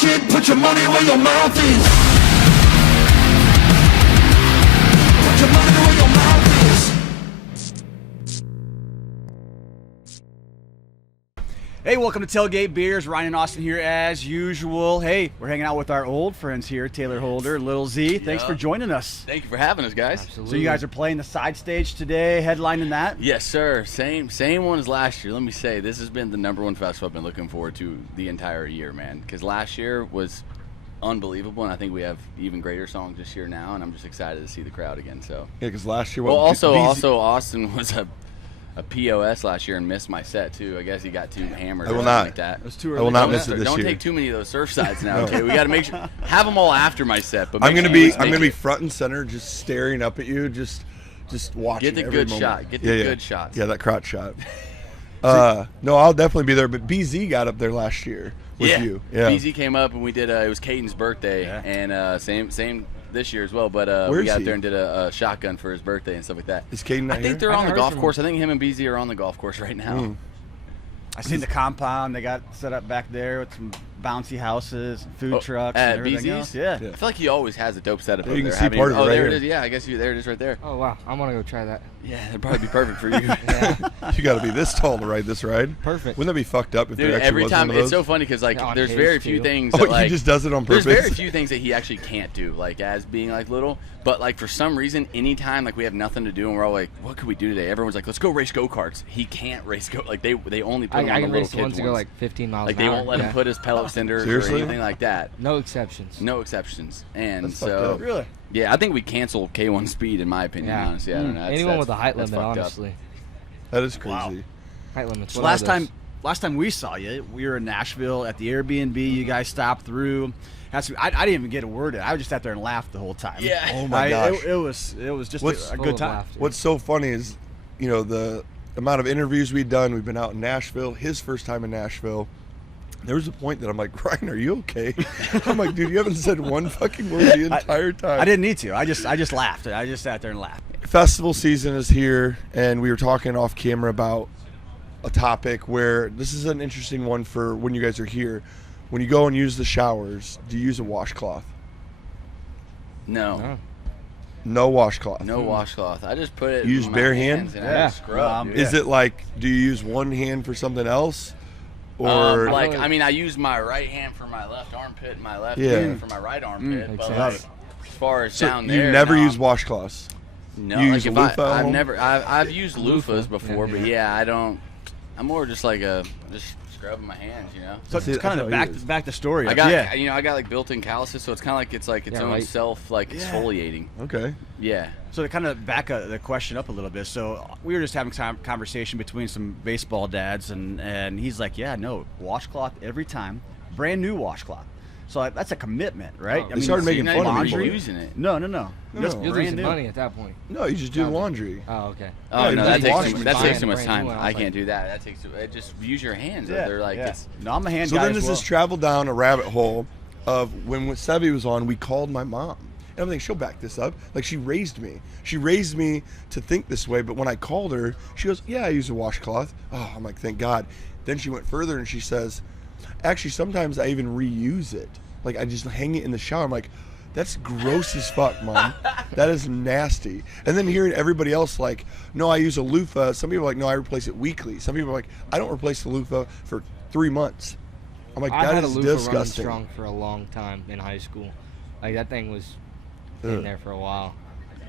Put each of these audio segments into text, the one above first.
shit, put your money where your mouth is. Put your money where your mouth is. Hey, welcome to Tailgate Beers. Ryan and Austin here as usual. Hey, we're hanging out with our old friends here, Taylor Holder, Little Z. Thanks for joining us. Thank you for having us, guys. Absolutely. So you guys are playing the side stage today, headlining that? Yes, sir. Same one as last year. Let me say, this has been the #1 festival I've been looking forward to the entire year, man. Because last year was unbelievable, and I think we have even greater songs this year now, and I'm just excited to see the crowd again. So. Yeah, because last year. Well, also Austin was a POS last year and missed my set too. I guess he got too hammered. I will or not. Like that. It was too I early. will not miss it this Don't year. take too many of those surf sides now. Okay, we got to make sure have them all after my set. But I'm make gonna sure you be. I'm make gonna be it. front and center, just staring up at you, just watching. Get the every good moment. shot. Get the good shots. Yeah, that crotch shot. No, I'll definitely be there. But BZ got up there last year with you. Yeah. BZ came up and we did. It was Caden's birthday, and same this year as well. But Where we is got he? up there and did a shotgun for his birthday and stuff like that. Is Caden not I here? think they're I on the haven't golf heard from course. I think him and BZ are on the golf course right now. I seen the compound they got set up back there with some bouncy houses, food trucks, at and everything BZ's? else. Yeah. Yeah. I feel like he always has a dope setup. Yeah, over you can there. see Haven't part you- of it right there it here. is. Yeah, I guess there it is right there. Oh, wow. I'm going to go try that. Yeah, it'd probably be perfect for you. You got to be this tall to ride this ride. Perfect. Wouldn't that be fucked up if Dude, there actually every was time one of it's those? so funny because like On there's his, very few too. things Oh, that like he just does it on purpose. there's very few things that he actually can't do, like as being like little. But like for some reason, anytime like we have nothing to do and we're all like, what could we do today? Everyone's like, let's go race go-karts. He can't race go. Like they only put I him on the can little race the ones kids that go ones. like 15 miles Like an they hour. won't let him put his pellet cinders or Seriously? anything like that. No exceptions. No exceptions. And That's fucked so up. Really? yeah, I think we cancel K1 speed in my opinion. Yeah. Honestly, I don't know. That's- Anyone that's- with a height that's limit, fucked up. honestly. That is crazy. Wow. Height limits. So what are those? last time we saw you, we were in Nashville at the Airbnb. You guys stopped through. I didn't even get a word in. I just sat there and laughed the whole time. Yeah. Oh my gosh. It was just What's- a Full good of time. laughter. What's so funny is, you know, the amount of interviews we've done. We've been out in Nashville. His first time in Nashville. There was a point that I'm like, Ryan, are you okay? I'm like, dude, you haven't said one fucking word the entire time. I didn't need to. I just laughed. I just sat there and laughed. Festival season is here, and we were talking off camera about a topic where this is an interesting one for when you guys are here. When you go and use the showers, do you use a washcloth? No. No. No washcloth. No washcloth. I just put it. You use in my bare hands hand? and I Yeah. scrub. dude. Is it like, do you use one hand for something else? Or like I mean, I use my right hand for my left armpit and my left Yeah. hand for my right armpit. Makes But sense. like, as far as so down you there, never no, use I'm- washcloths? No, you like use a if loofah at I've home? never. I've used loofahs before, Yeah. but yeah, I don't. I'm more just like just scrubbing my hands, you know. So See, it's kind that's of how he the is. back the story. I got yeah. I got like built-in calluses, so it's kind of like its Yeah, own right. self like exfoliating. Okay. Yeah. So to kind of back the question up a little bit, so we were just having some conversation between some baseball dads, and he's like, yeah, no, washcloth every time, brand new washcloth. So like, that's a commitment, right? Oh, They started So making you're fun not of me. even for it. using it. No. No. Just You're brand losing new. money at that point. No, you just do laundry. Oh, okay. Oh Yeah, no, you that just wash takes them that and takes buy too much brand time. new. I was I like- can't do that. That takes just use your hands. Yeah, They're like yeah. it's. No, I'm a hand So guy then as this well. has traveled down a rabbit hole of when Sevi was on, we called my mom. And I'm like, she'll back this up. Like, she raised me. She raised me to think this way. But when I called her, she goes, yeah, I use a washcloth. Oh, I'm like, thank God. Then she went further and she says, actually, sometimes I even reuse it. Like, I just hang it in the shower. I'm like, that's gross as fuck, Mom. That is nasty. And then hearing everybody else like, no, I use a loofah. Some people are like, no, I replace it weekly. Some people are like, I don't replace the loofah for 3 months. I'm like, I that had a is loofah running disgusting. strong for a long time in high school. Like, that thing was Ugh. in there for a while.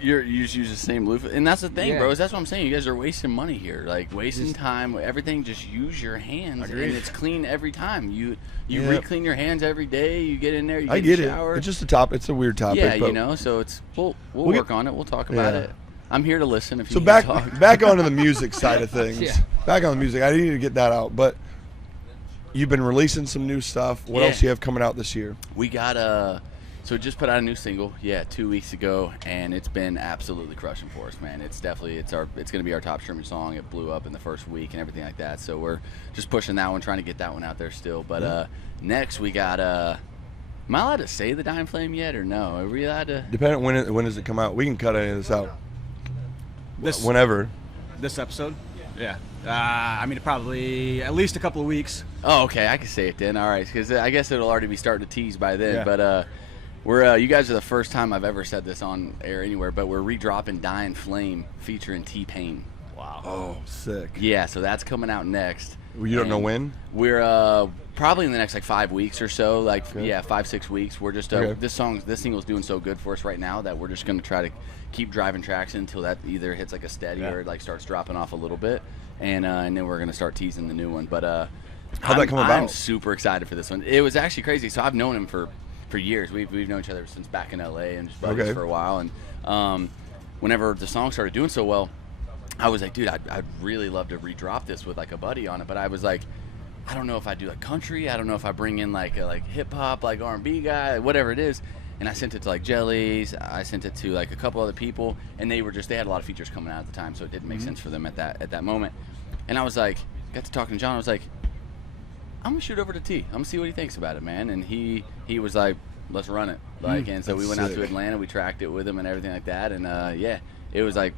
You just use the same loofah, and that's the thing, Yeah. bros. That's what I'm saying. You guys are wasting money here, like wasting time. Everything, just use your hands, Agreed. and it's clean every time. You Yep. re-clean your hands every day. You get in there, you I get get in it. the shower. It's just a top. It's a weird topic. yeah, but you know. So it's we'll We'll get- work on it. We'll talk about Yeah. it. I'm here to listen. If you So need back to talk. back onto the music side of things. Yeah. Back on the music. I need to get that out. But you've been releasing some new stuff. What Yeah. else do you have coming out this year? We got so we just put out a new single, 2 weeks ago, and it's been absolutely crushing for us, man. It's definitely it's gonna be our top streaming song. It blew up in the first week and everything like that. So we're just pushing that one, trying to get that one out there still. But next we got am I allowed to say the Dime Flame yet or no? Are we allowed to? Depending when does it come out? We can cut any of this out. This Whenever. this episode. Yeah. I mean, probably at least a couple of weeks. Oh, okay, I can say it then. All right, because I guess it'll already be starting to tease by then. Yeah. But we're you guys are the first time I've ever said this on air anywhere. But we're redropping "Dying Flame" featuring T-Pain. Wow. Oh, sick. Yeah, so that's coming out next. Well, you don't know And when? We're probably in the next like 5 weeks or so. Like Okay. 5-6 weeks. We're just Okay. this single's doing so good for us right now that we're just gonna try to keep driving traction until that either hits like a steady or it like starts dropping off a little bit, and then we're gonna start teasing the new one. But How'd that come about? I'm super excited for this one. It was actually crazy. So I've known him for years. We've known each other since back in LA and just buddies Okay. for a while. And whenever the song started doing so well, I was like, dude, I'd really love to redrop this with like a buddy on it. But I was like, I don't know if I do like country. I don't know if I bring in like a hip hop, like R&B guy, whatever it is. And I sent it to like Jellies. I sent it to like a couple other people, and they had a lot of features coming out at the time, so it didn't make sense for them at that moment. And I was like, got to talking to John. I was like, I'm gonna shoot over to T. I'm gonna see what he thinks about it, man. And he was like, let's run it. Like, and so we That's went out sick. to Atlanta. We tracked it with him and everything like that. And yeah, it was like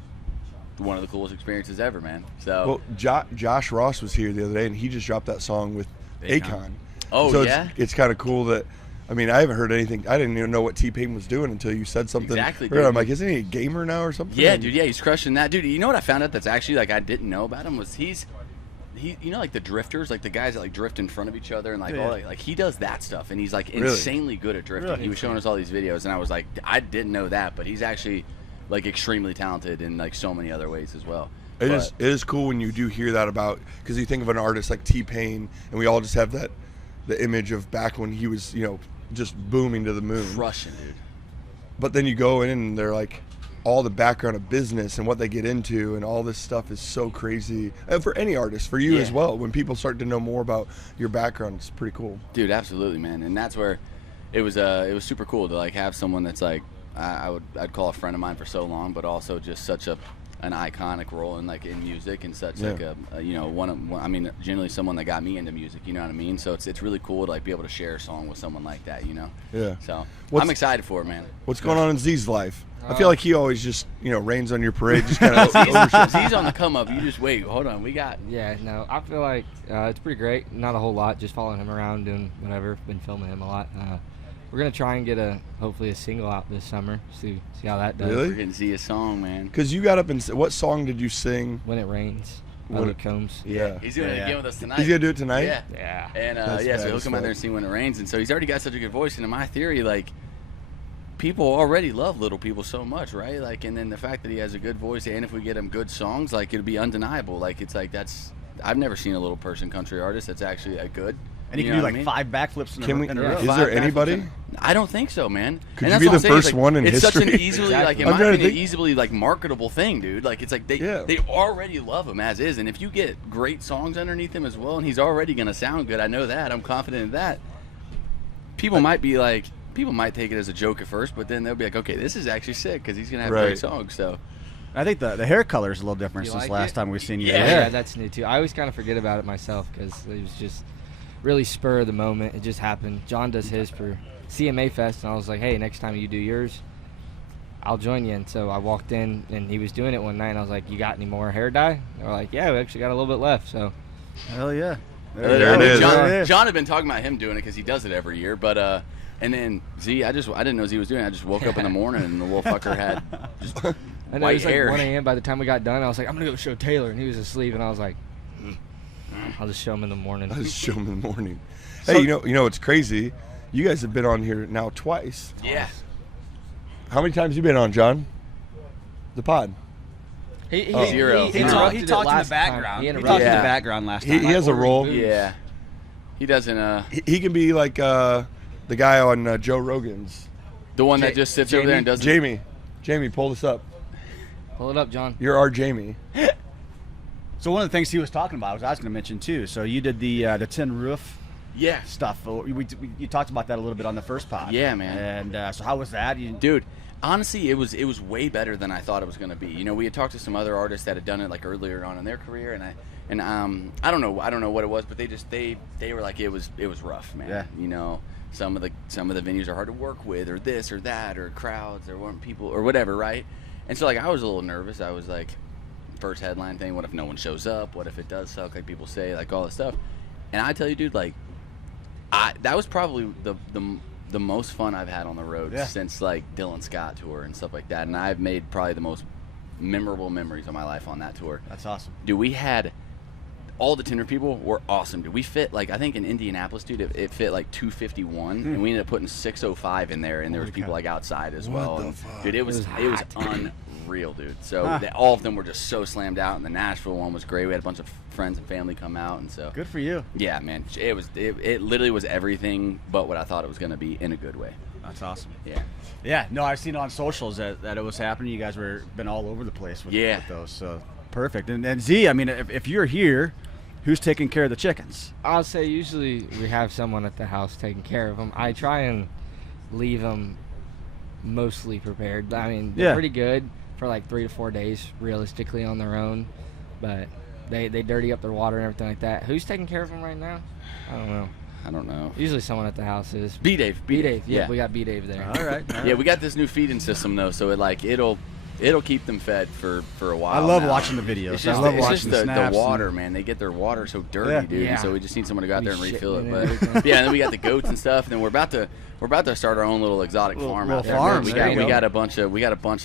one of the coolest experiences ever, man. So Well, Josh Ross was here the other day, and he just dropped that song with Akon. Oh, so yeah? It's kind of cool that, I mean, I haven't heard anything. I didn't even know what T-Pain was doing until you said something. Exactly, earlier. I'm dude. like, isn't he a gamer now or something? yeah, dude, yeah, he's crushing that, dude. You know what I found out that's actually like I didn't know about him was he you know, like the drifters, like the guys that like drift in front of each other and like all like he does that stuff, and he's like Really? insanely good at drifting. Really? He was showing us all these videos, and I was like, I didn't know that, but he's actually like extremely talented in like so many other ways as well. It But- is cool when you do hear that about, because you think of an artist like T-Pain, and we all just have the image of back when he was, you know, just booming to the moon. crushing, dude. But then you go in and they're like, all the background of business and what they get into and all this stuff is so crazy. And for any artist, for you Yeah. as well, when people start to know more about your background, it's pretty cool. Dude, absolutely, man. And that's where it was super cool to like have someone that's like I'd call a friend of mine for so long, but also just such an iconic role in music and such like a you know I mean generally someone that got me into music, you know what I mean? So it's really cool to like be able to share a song with someone like that, you know? Yeah. So What's- I'm excited for it, man. What's going on in Z's life? I feel like he always just, you know, rains on your parade, just kind of He's on the come up. You just wait. Hold on. We got Yeah, no, I feel like it's pretty great. Not a whole lot, just following him around, doing whatever. Been filming him a lot. We're gonna try and get hopefully a single out this summer. See how that does. Really? we're getting to see a song, man. Because you got up and what song did you sing? When it rains, When when it- it comes. Yeah. He's doing it Yeah. again with us tonight. He's going to do it tonight? Yeah. Yeah. And That's yeah, so bad he'll as come out there fuck. and sing When It Rains. And so he's already got such a good voice. And in my theory, like, people already love Little People so much, right? Like, and then the fact that he has a good voice, and if we get him good songs, like, it'll be undeniable. Like, it's like I've never seen a little person country artist that's actually good. And he You can know do what like I mean? 5 backflips in Can a, we, in a Yeah. row. is Five there backflips anybody? in- I don't think so, man. Could And you that's be what the I'm saying, first like, one in it's such an history? easily, like, in I'm my trying to opinion, think- easily like marketable thing, dude. Like, it's like they Yeah. already love him as is, and if you get great songs underneath him as well, and he's already gonna sound good, I know that. I'm confident in that. People might take it as a joke at first, but then they'll be like, okay, this is actually sick because he's gonna have Right. great songs. So I think the hair color is a little different You since like last it? time we've seen you. Yeah, that's new too. I always kind of forget about it myself because it was just really spur of the moment. It just happened. John does his for CMA Fest, and I was like, hey, next time you do yours, I'll join you. And so I walked in, and he was doing it one night, and I was like, you got any more hair dye? They were like, yeah, we actually got a little bit left. So Hell yeah. There it is. John, There it is. John had been talking about him doing it because he does it every year, but and then Z, I didn't know Z was doing it. I just woke up in the morning and the little fucker had just and it white was like hair. 1 a.m. By the time we got done, I was like, I'm gonna go show Taylor, and he was asleep, and I was like, I'll just show him in the morning. I just show him in the morning. So- Hey, you know what's crazy? You guys have been on here now twice. Yeah. How many times you been on, John? The pod. He, Oh. Zero. He, He interrupted he it talked in the last time. background. He He interrupted talked in Yeah. the background last He time. has a role. Yeah. He doesn't. He can be like the guy on Joe Rogan's. The one that just sits over there and does. Jamie, pull this up. Pull it up, John. You're our Jamie. So one of the things he was talking about was I was going to mention too. So you did the tin roof Yeah. stuff. You talked about that a little bit on the first pod. Yeah, man. And so how was that? Dude, honestly, it was way better than I thought it was going to be. You know, we had talked to some other artists that had done it like earlier on in their career, and I don't know what it was, but they were like it was rough, man. Yeah. You know, some of the venues are hard to work with, or this or that, or crowds, or weren't people or whatever, right? And so like I was a little nervous. I was like, first headline thing? What if no one shows up? What if it does suck, like people say, like all that stuff? And I tell you, dude, like, that was probably the most fun I've had on the road since like Dylan Scott tour and stuff like that. And I've made probably the most memorable memories of my life on that tour. That's awesome. Dude, we had all the Tinder people were awesome, dude. We fit like, I think in Indianapolis, dude, it fit like 251, and we ended up putting 605 in there, and there was people like outside as well. the And, fuck? dude, it was unreal, dude. So all of them were just so slammed out, and the Nashville one was great. We had a bunch of friends and family come out, and so Good for you. yeah, man, it literally was everything but what I thought it was gonna be in a good way. That's awesome. Yeah. Yeah, no, I've seen on socials that it was happening. You guys were been all over the place with those. So perfect. And Z, I mean, if you're here, who's taking care of the chickens? I'll say usually we have someone at the house taking care of them. I try and leave them mostly prepared. I mean, they're pretty good for like 3 to 4 days realistically on their own, but they dirty up their water and everything like that. Who's taking care of them right now? I don't know. Usually someone at the house is. B-Dave. Yeah, we got B-Dave there. All right. Yeah, we got this new feeding system though, so it'll keep them fed for a while. I love now. watching the videos. It's just, I love it's watching just the the snaps. water, man. They get their water so dirty, dude. Yeah. And so we just need someone to go out there and Be refill it. shitting in But everything. yeah, and then we got the goats and stuff. And then we're about to start our own little exotic farm out little there. farm, We there you go. got a bunch of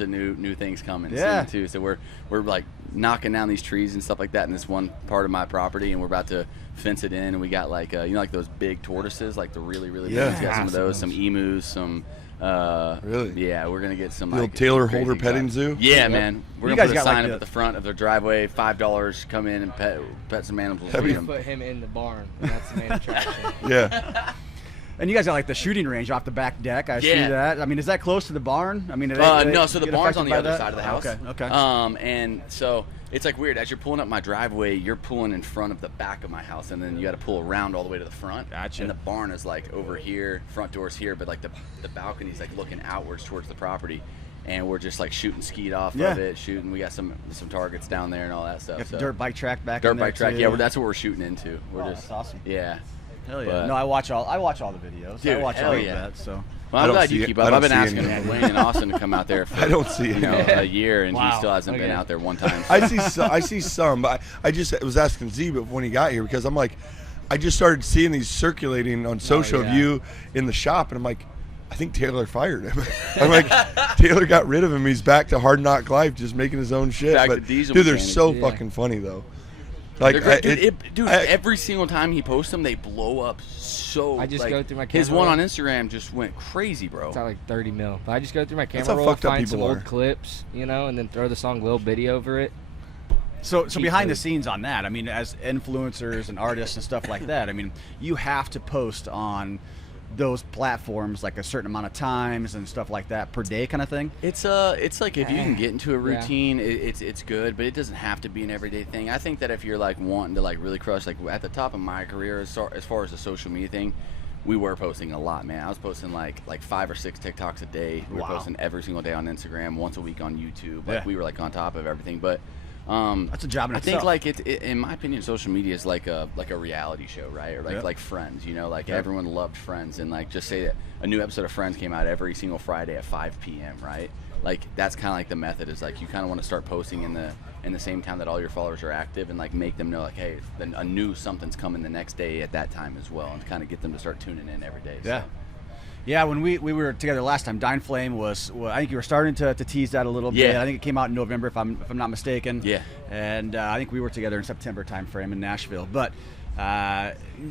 new things coming Yeah. soon too. So we're like knocking down these trees and stuff like that in this one part of my property, and we're about to fence it in. And we got like like those big tortoises, like the really big. Yeah. ones. We got some of those, some emus, some. Really? Yeah, we're gonna get some. The old like, Taylor crazy Holder petting zoo? Yeah, man. We're You gonna guys put a got, like, sign up the- at the front of their driveway, $5. Come in and pet some animals. That'd feed be 'em. Put him in the barn. And that's the main attraction. Yeah. And you guys got like the shooting range off the back deck. I see Yeah. that. I mean, is that close to the barn? I mean, No, so the get barn's on affected the by other that? side of the house. Okay. And so it's like weird. As you're pulling up my driveway, you're pulling in front of the back of my house, and then you got to pull around all the way to the front. Gotcha. And the barn is like over here, front door's here, but like the balcony's like looking outwards towards the property. And we're just like shooting skeet off of it, shooting. We got some targets down there and all that stuff. Got the so. dirt bike track back. Dirt in there bike track, too. yeah. That's what we're shooting into. We're That's awesome. Yeah. Hell yeah. But- No, I watch all the videos. Dude, I watch hell all of yeah. that. So Well, I I'm don't glad see you it. keep I up. don't I've been see asking any of it. Wayne and Austin to come out there for I don't see it. a year, and Wow. he still hasn't been Okay. out there one time. I see some, but I just was asking Z but when he got here because I'm like, I just started seeing these circulating on social of yeah. you in the shop, and I'm like, I think Taylor fired him. I'm like, Taylor got rid of him. He's back to hard knock life, just making his own shit. Back to But diesel dude, they're mechanics. so Yeah. fucking funny though. Like, They're great. Dude, every single time he posts them, they blow up so. I just like, go through my his camera one on roll. Instagram just went crazy, bro. It's at like 30 mil. But I just go through my That's camera how roll, fucked up find some people old are. clips, and then throw the song Lil Bitty over it. So Cheap behind the food. scenes on that, I mean, as influencers and artists and stuff like that, I mean, you have to post on those platforms like a certain amount of times and stuff like that per day, kind of thing. It's like if you can get into a routine, it's good, but it doesn't have to be an everyday thing. I think that if you're like wanting to like really crush, like at the top of my career as far as the social media thing, we were posting a lot, man. I was posting like 5 or 6 TikToks a day. We were Wow. posting every single day on Instagram, once a week on YouTube. Like Yeah. we were like on top of everything, but. That's a job in I think itself. like it, in my opinion, social media is like a reality show, right? Or like Yep. like Friends, like Yep. everyone loved Friends, and like just say that a new episode of Friends came out every single Friday at 5 p.m., right? Like that's kind of like the method is like you kind of want to start posting in the same time that all your followers are active, and like make them know like, hey, then a new something's coming the next day at that time as well, and kind of get them to start tuning in every day. Yeah. So. Yeah, when we were together last time, Dine Flame was. Well, I think you were starting to tease that a little bit. Yeah. I think it came out in November, if I'm not mistaken. Yeah. And I think we were together in September timeframe in Nashville. But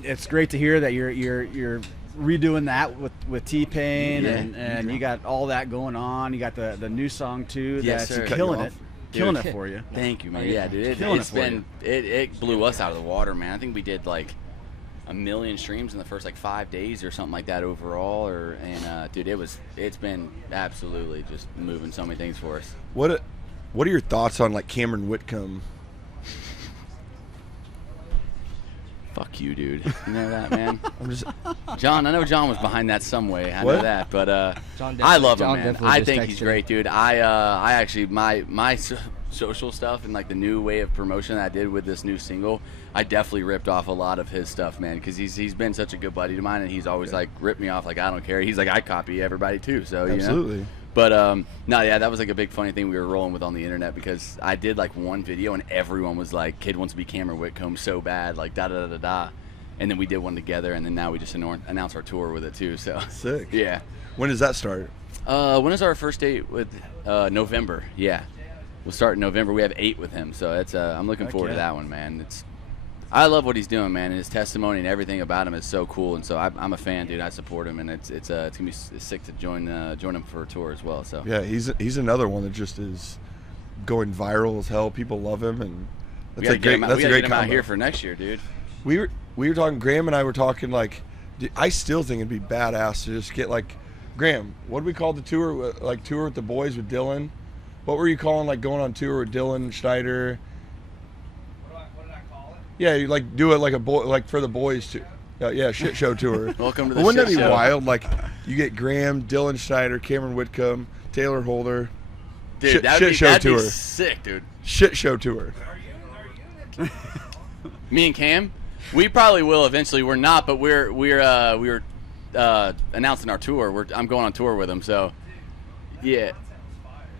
it's great to hear that you're redoing that with T-Pain, Yeah. and you got all that going on. You got the new song too. Yes, that's sir. killing Cut you it, off. killing Dude. it for you. Thank you, man. Yeah. Yeah, dude. Killing It's it for been it blew us out of the water, man. I think we did like 1 million streams in the first like 5 days or something like that overall. Dude, it's been absolutely just moving so many things for us. what are your thoughts on like Cameron Whitcomb? Fuck you, dude. You know that, man. I'm just John, I know John was behind that some way. I What? know that, but John I love John him, man. definitely I just think he's texted great, dude. I actually my social stuff and like the new way of promotion I did with this new single, I definitely ripped off a lot of his stuff, man, because he's been such a good buddy to mine, and he's always like ripped me off like I don't care. He's like I copy everybody too, so absolutely. You know? But no, yeah, that was like a big funny thing we were rolling with on the internet because I did like one video and everyone was like, "Kid wants to be Cameron Whitcomb so bad," like da da da da da. And then we did one together, and then now we just announced our tour with it too. So Sick. yeah. When does that start? When is our first date with November? Yeah, we'll start in November. We have 8 with him, so it's I'm looking forward to that one, man. I love what he's doing, man, and his testimony and everything about him is so cool. And so I'm a fan, dude. I support him, and it's gonna be sick to join him for a tour as well. So Yeah, he's another one that just is going viral as hell. People love him, and we that's gotta a great get him out combo. here for next year, dude. We were talking. Graham and I were talking like, dude, I still think it'd be badass to just get like, Graham, what do we call the tour? Like tour with the boys with Dylan. What were you calling like going on tour with Dylan Schneider? What did I call it? Yeah, you like do it like a boy, like for the boys too. Yeah, shit show tour. Welcome to But the wouldn't shit that be show. wild? Like you get Graham, Dylan Schneider, Cameron Whitcomb, Taylor Holder. Dude, Shit show that'd tour. be sick, dude. Shit show tour. Are you? Me and Cam, we probably will eventually. We're not, but we were announcing our tour. I'm going on tour with him, so yeah.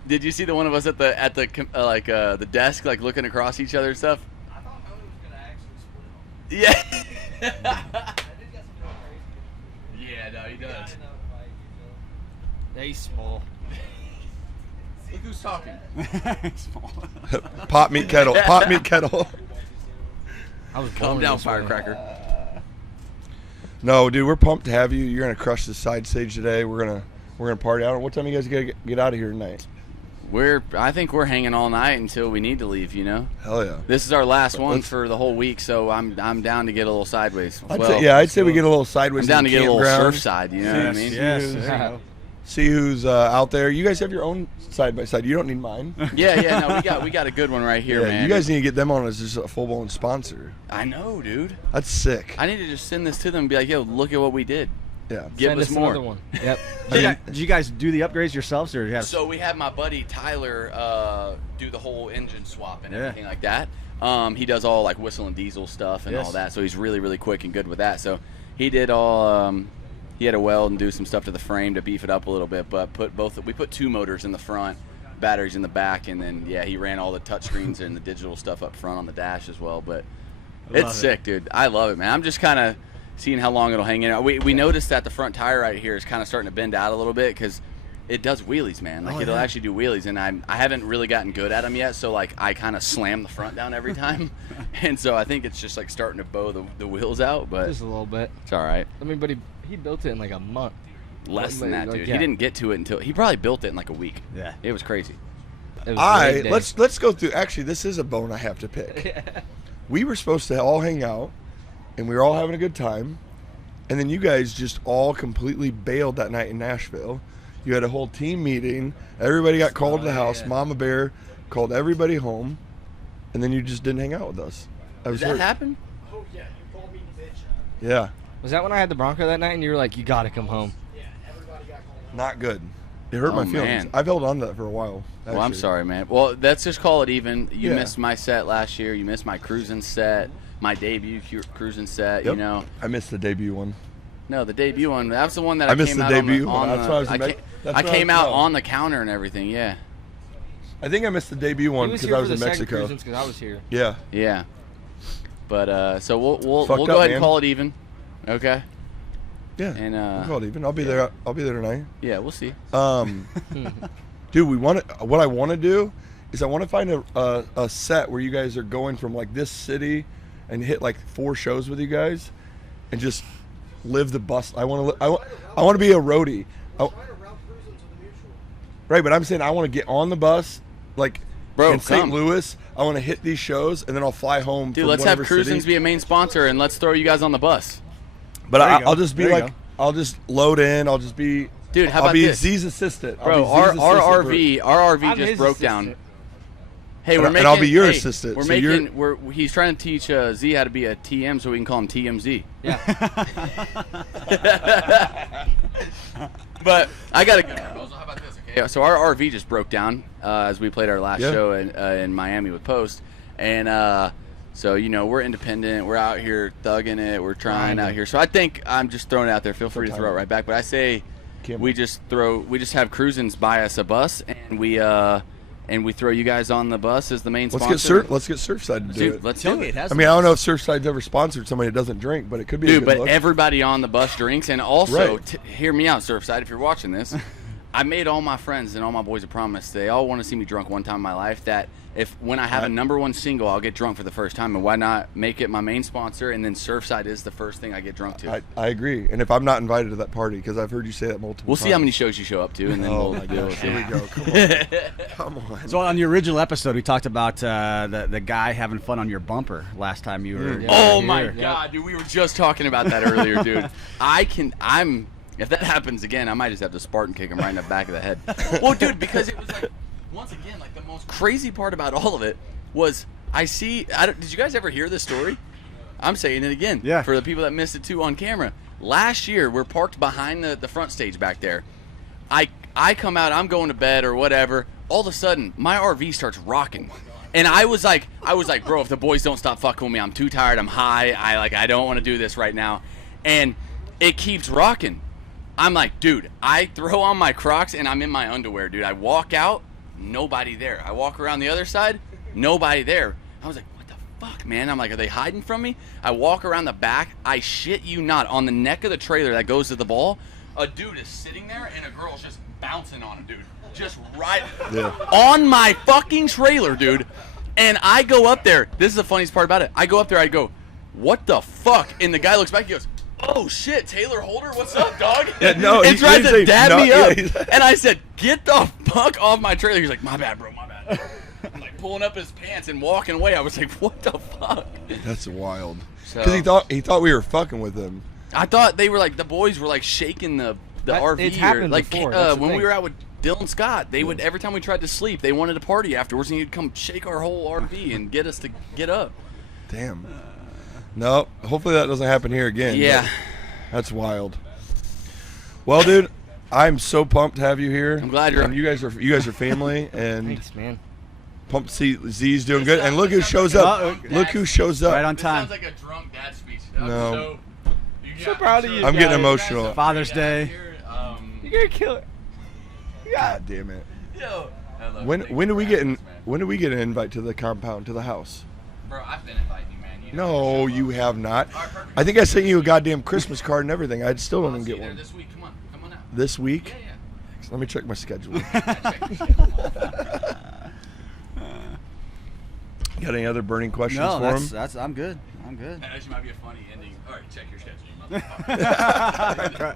Did you see the one of us at the desk, like looking across each other and stuff? I thought Owen was gonna actually split them. Yeah. I did get some real crazy. Yeah, no, he does. Yeah, he's small. Look who's talking. Pot meat kettle. Pot meat kettle. I was Calm born down, this way. firecracker. No, dude, we're pumped to have you. You're gonna crush the side stage today. We're gonna party out. What time you guys gotta get out of here tonight? I think we're hanging all night until we need to leave. You know. Hell yeah. This is our last one Let's- for the whole week, so I'm down to get a little sideways. I'd say we get a little sideways. I'm down in to the get a little campground. surf side. You know what I mean? Yes. There you go. See who's out there. You guys have your own side by side. You don't need mine. Yeah. No, we got a good one right here, Yeah, man. you guys need to get them on as just a full blown sponsor. I know, dude. That's sick. I need to just send this to them and be like, yo, look at what we did. Yeah. Give Send us more. another one. Yep. Did you guys do the upgrades yourselves, or you have? So we had my buddy Tyler do the whole engine swap and Yeah. everything like that. He does all like whistle and diesel stuff and Yes. all that. So he's really, really quick and good with that. So he did all. He had to weld and do some stuff to the frame to beef it up a little bit. But we put 2 motors in the front, batteries in the back, and then he ran all the touchscreens and the digital stuff up front on the dash as well. But Love it's it. sick, dude. I love it, man. I'm just kind of seeing how long it'll hang in. We noticed that the front tire right here is kind of starting to bend out a little bit because it does wheelies, man. Like it'll actually do wheelies, and I haven't really gotten good at them yet. So like I kind of slam the front down every time, and so I think it's just like starting to bow the wheels out. But Just a little bit. it's all right. I mean, but he built it in like a month. Less than that, Like, dude. yeah. He didn't get to it until he probably built it in like a week. Yeah. It was crazy. It was a great day. Let's go through. Actually, this is a bone I have to pick. We were supposed to all hang out, and we were all having a good time, and then you guys just all completely bailed that night in Nashville. You had a whole team meeting. Everybody got called to the house. yeah. Mama Bear called everybody home, and then you just didn't hang out with us. I Did was that hurt. happen? Oh yeah, you called me bitch. Yeah, Was that when I had the Bronco that night and you were like, you gotta come home? Yeah, everybody got called. not good. It hurt Oh, my feelings. man. I've held on to that for a while. Well, I'm actually. sorry, man. Well, let's just call it even. You Yeah. missed my set last year. You missed my cruising set, my debut cruising set. Yep. You know, I missed the debut one. no, the debut one. That was the one that I I missed came the out debut on one. the. That's why I was I, in ca- that's I why I came was out low. on the counter and everything. Yeah, I think I missed the debut one He was because here I for was the in second Mexico. cruisins because I was here. Yeah. yeah. But so we'll Fucked go up, ahead man. and call it even. Okay. Yeah. And we'll call it even. I'll be there. I'll be there tonight. yeah, we'll see. Dude, what I want to do is I want to find a set where you guys are going from like this city and hit like 4 shows with you guys and just live the bus. I want to be a roadie. Try to route cruising to the mutual. Right, but I'm saying I want to get on the bus like Bro, in St. come. Louis. I want to hit these shows and then I'll fly home. Dude, from let's have whatever cruisins city. be a main sponsor and let's throw you guys on the bus. But There you go. I'll just be There you like go. I'll just load in. I'll just be. Dude, how I'll about be this? Z's assistant. I'll Bro, be Z's our assistant for- RV I'm just his broke assistant. down. Hey, And we're I- making. and I'll be your hey, assistant, We're so you're- making. He's trying to teach Z how to be a TM, so we can call him TMZ. Yeah. But I gotta. How about this? Okay. So our RV just broke down as we played our last Yeah. show in Miami with Post, and so we're independent. We're out here thugging it. We're trying out here. So I think I'm just throwing it out there. Feel free to throw it right back. But I say, we just have cruisins buy us a bus, and we throw you guys on the bus as the main sponsor. Let's get Surfside to do Dude, it. let's do Tailgate it. has. I mean, I don't know if Surfside's ever sponsored somebody that doesn't drink, but it could be. a Dude, good but look. everybody on the bus drinks, and also Right. hear me out, Surfside. If you're watching this, I made all my friends and all my boys a promise. They all want to see me drunk one time in my life. That when I have a number one single, I'll get drunk for the first time. And why not make it my main sponsor? And then Surfside is the first thing I get drunk to. I agree. And if I'm not invited to that party, because I've heard you say that multiple We'll times. see how many shows you show up to, and then Oh we'll my deal gosh, with here it. we go. Come on. Come on. So on the original episode, we talked about the guy having fun on your bumper last time you were. Oh here. my God, dude! We were just talking about that earlier, dude. If that happens again, I might just have to Spartan kick him right in the back of the head. Well, dude, because it was like, once again, like the most crazy part about all of it was did you guys ever hear this story? I'm saying it again. Yeah. For the people that missed it too on camera. Last year, we're parked behind the front stage back there. I come out, I'm going to bed or whatever. All of a sudden, my RV starts rocking. And I was like, bro, if the boys don't stop fucking with me, I'm too tired, I'm high, I don't want to do this right now. And it keeps rocking. I'm like, dude, I throw on my Crocs and I'm in my underwear, dude. I walk out, nobody there. I walk around the other side, nobody there. I was like, what the fuck, man? I'm like, are they hiding from me? I walk around the back. I shit you not, on the neck of the trailer that goes to the ball, a dude is sitting there and a girl's just bouncing on him, dude. Just right on my fucking trailer, dude. And I go up there. This is the funniest part about it. I go up there, I go, what the fuck? And the guy looks back, he goes, oh shit, Taylor Holder, what's up, dog? Yeah, no, and he tried didn't to say dab no, me up. yeah, And I said, get the fuck off my trailer. He's like, my bad, bro, my bad. I'm like pulling up his pants and walking away. I was like, what the fuck? That's wild. So- Because he thought we were fucking with him. I thought they were like, the boys were like shaking the RV. It's or, happened like before, that's the when we thing. were out with Dylan Scott, they would, every time we tried to sleep, they wanted to party afterwards, and he'd come shake our whole RV and get us to get up. Damn. No, hopefully that doesn't happen here again. Yeah. but That's wild. Well, dude, I'm so pumped to have you here. I'm glad you're- And you guys are family, and Thanks, man. pumped to see Z's doing good. And look who shows up. Look who shows up. Right on time. This sounds like a drunk dad speech. No. So proud of you. I'm getting guys. emotional. Father's Day. You're gonna kill it. God damn it. Yo, When do we get an invite to the compound, to the house? Bro, I've been inviting you, man. No, you have not. I think I sent you a goddamn Christmas card and everything. I still don't even get one. This week, come on out. This week? Yeah. Let me check my schedule. Got any other burning questions No, for him? that's. I'm good. I'm good. That actually might be a funny ending. All right, check your schedule, you motherfucker.